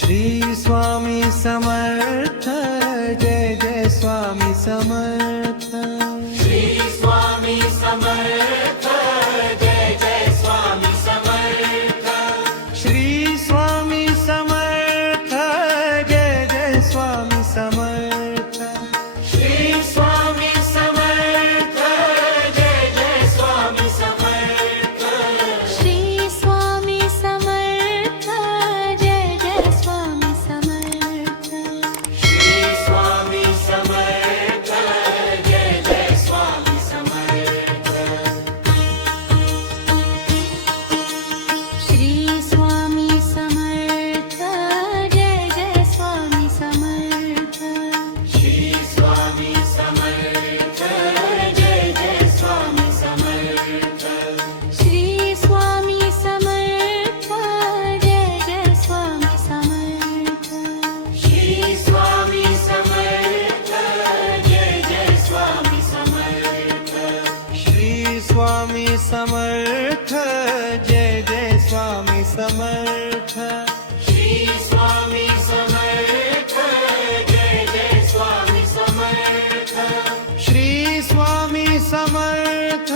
Shri Swami Samarth Jai Jai Swami Samarth Shri Swami Samarth Jai Jai Swami Samarth Shri Swami Samarth Jai Jai Swami Samarth Shri Swami Samarth Jai Jai Swami Samarth Shri Swami Samarth Jai Jai Swami Samarth Shri Swami Samarth Jai Jai Swami Samarth Shri Swami Samarth Jai Jai Swami Samarth Shri Swami Samarth Jai Jai Swami Samarth Shri Swami Samarth Jai Jai Swami Samarth Shri Swami Samarth Jai Jai Swami Samarth Shri Swami Samarth Jai Jai Swami Samarth Shri Swami Samarth Jai Jai Swami Samarth Shri Swami Samarth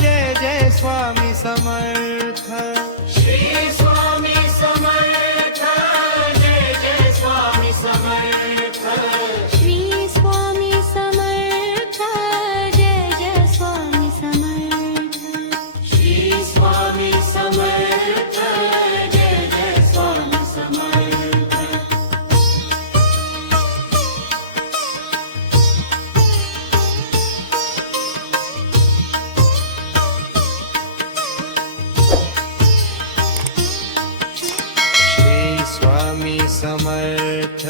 Jai Jai Swami Samarth Shri Swami Samarth Jai Jai Swami Samarth Shri Swami Samarth Jai Jai Swami Samarth Shri Swami Samarth Jai Jai Swami Samarth Shri Swami Samarth